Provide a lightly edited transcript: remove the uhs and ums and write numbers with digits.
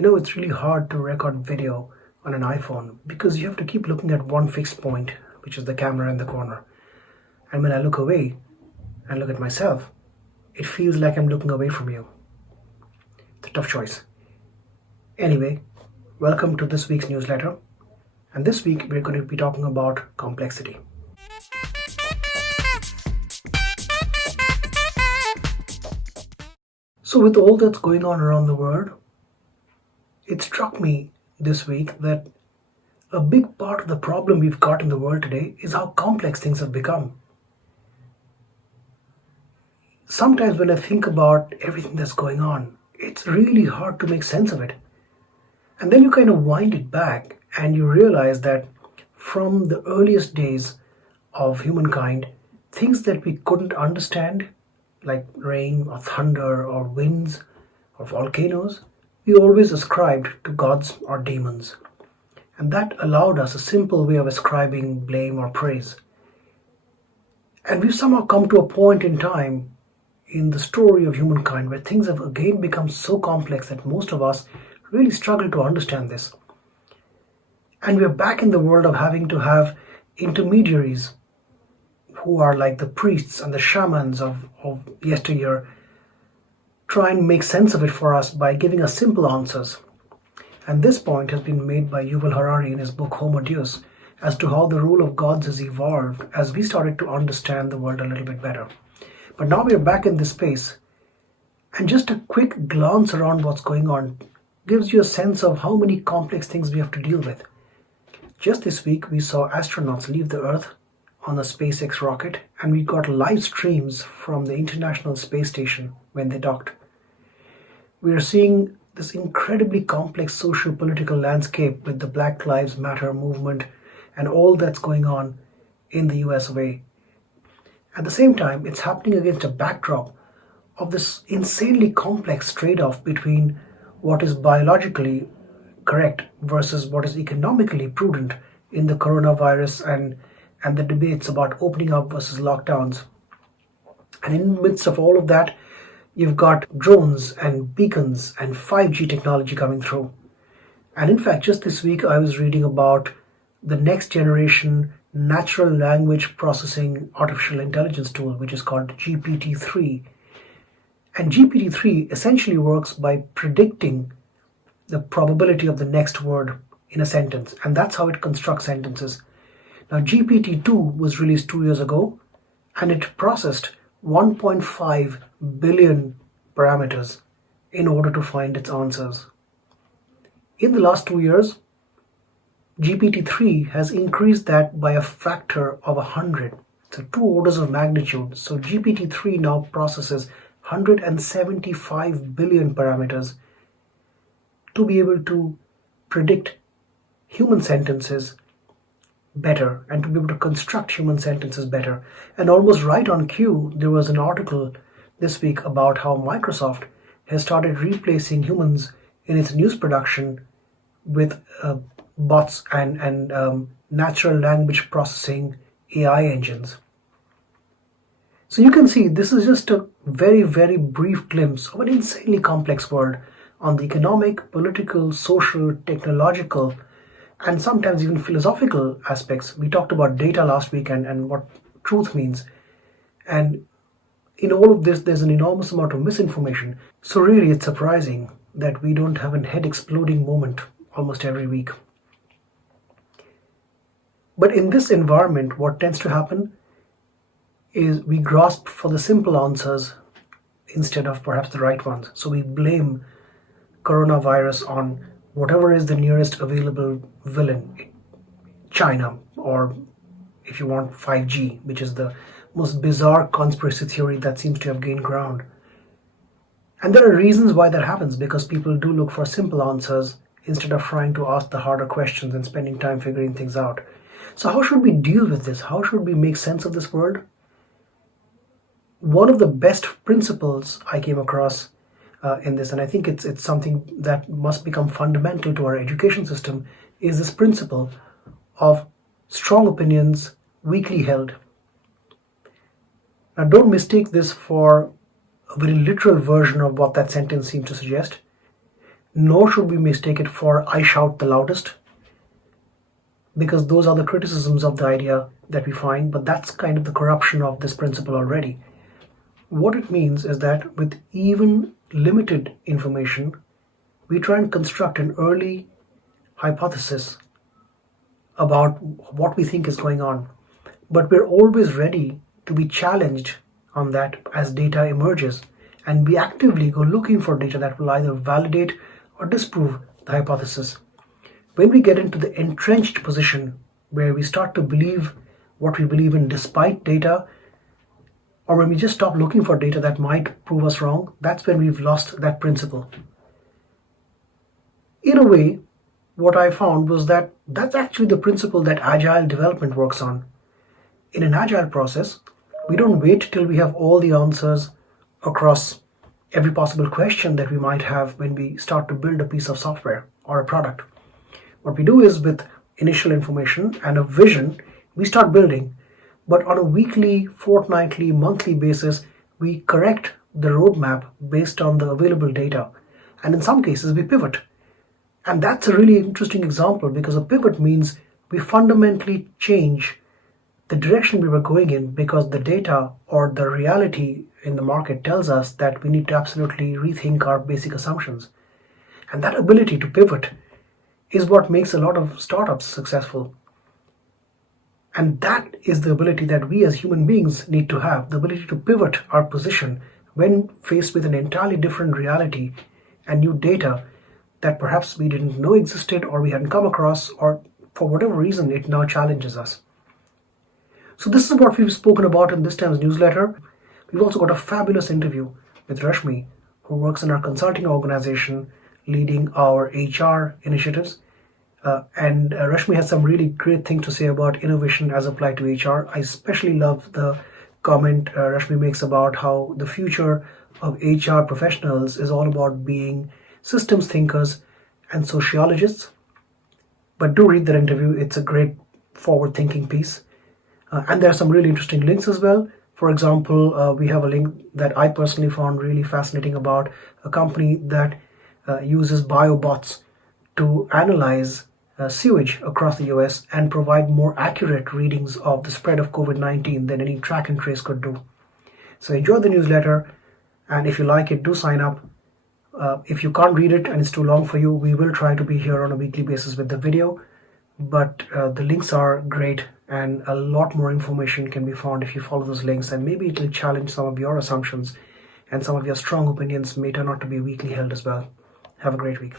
It's really hard to record video on an iPhone because you have to keep looking at one fixed point, which is the camera in the corner. And when I look away and look at myself, it feels like I'm looking away from you. It's a tough choice. Anyway, welcome to this week's newsletter. And this week we're going to be talking about complexity. So, with all that's going on around the world, it struck me this week that a big part of the problem we've got in the world today is how complex things have become. Sometimes when I think about everything that's going on, it's really hard to make sense of it. And then you kind of wind it back and you realize that from the earliest days of humankind, things that we couldn't understand, like rain or thunder or winds or volcanoes, we always ascribed to gods or demons. And that allowed us a simple way of ascribing blame or praise. And we've somehow come to a point in time in the story of humankind where things have again become so complex that most of us really struggle to understand this. And we're back in the world of having to have intermediaries who are like the priests and the shamans of yesteryear try and make sense of it for us by giving us simple answers. And this point has been made by Yuval Harari in his book Homo Deus as to how the rule of gods has evolved as we started to understand the world a little bit better. But now we're back in this space, and just a quick glance around what's going on gives you a sense of how many complex things we have to deal with. Just this week we saw astronauts leave the Earth on a SpaceX rocket, and we got live streams from the International Space Station when they docked. We are seeing this incredibly complex social political landscape with the Black Lives Matter movement and all that's going on in the US of A. At the same time, it's happening against a backdrop of this insanely complex trade-off between what is biologically correct versus what is economically prudent in the coronavirus and the debates about opening up versus lockdowns. And in the midst of all of that, you've got drones and beacons and 5G technology coming through. And in fact, just this week I was reading about the next generation natural language processing artificial intelligence tool, which is called GPT-3. And GPT-3 essentially works by predicting the probability of the next word in a sentence. And that's how it constructs sentences. Now, GPT-2 was released 2 years ago, and it processed 1.5 billion parameters in order to find its answers. In the last 2 years, GPT-3 has increased that by a factor of 100, so 2 orders of magnitude. So GPT-3 now processes 175 billion parameters to be able to predict human sentences better and to be able to construct human sentences better. And almost right on cue, there was an article this week about how Microsoft has started replacing humans in its news production with bots and natural language processing AI engines. So you can see this is just a very, very brief glimpse of an insanely complex world on the economic, political, social, technological, and sometimes even philosophical aspects. We talked about data last week and what truth means. And in all of this, there's an enormous amount of misinformation. So really, it's surprising that we don't have a head exploding moment almost every week. But in this environment, what tends to happen is we grasp for the simple answers instead of perhaps the right ones. So we blame coronavirus on whatever is the nearest available villain, China, or if you want 5G, which is the most bizarre conspiracy theory that seems to have gained ground. And there are reasons why that happens, because people do look for simple answers instead of trying to ask the harder questions and spending time figuring things out. So how should we deal with this? How should we make sense of this world? One of the best principles I came across in this, and I think it's something that must become fundamental to our education system, is this principle of strong opinions weakly held. Now, don't mistake this for a very literal version of what that sentence seems to suggest. nor should we mistake it for I shout the loudest, because those are the criticisms of the idea that we find, but that's kind of the corruption of this principle already. What it means is that with even limited information, we try and construct an early hypothesis about what we think is going on. But we're always ready to be challenged on that as data emerges, and we actively go looking for data that will either validate or disprove the hypothesis. When we get into the entrenched position where we start to believe what we believe in despite data, or when we just stop looking for data that might prove us wrong, that's when we've lost that principle. In a way, what I found was that that's actually the principle that agile development works on. In an agile process, we don't wait till we have all the answers across every possible question that we might have when we start to build a piece of software or a product. What we do is, with initial information and a vision, we start building. But on a weekly, fortnightly, monthly basis, we correct the roadmap based on the available data. And in some cases, we pivot. And that's a really interesting example, because a pivot means we fundamentally change the direction we were going in because the data or the reality in the market tells us that we need to absolutely rethink our basic assumptions. And that ability to pivot is what makes a lot of startups successful. And that is the ability that we as human beings need to have, the ability to pivot our position when faced with an entirely different reality and new data that perhaps we didn't know existed or we hadn't come across, or for whatever reason it now challenges us. So this is what we've spoken about in this time's newsletter. We've also got a fabulous interview with Rashmi, who works in our consulting organization leading our HR initiatives. And Rashmi has some really great things to say about innovation as applied to HR. I especially love the comment Rashmi makes about how the future of HR professionals is all about being systems thinkers and sociologists. But do read that interview. It's a great forward-thinking piece. And there are some really interesting links as well. For example, we have a link that I personally found really fascinating about a company that uses biobots to analyze sewage across the US and provide more accurate readings of the spread of COVID-19 than any track and trace could do. So enjoy the newsletter, and if you like it, do sign up. If you can't read it and it's too long for you, we will try to be here on a weekly basis with the video, but the links are great, and a lot more information can be found if you follow those links, and maybe it will challenge some of your assumptions, and some of your strong opinions may turn out to be weakly held as well. Have a great week.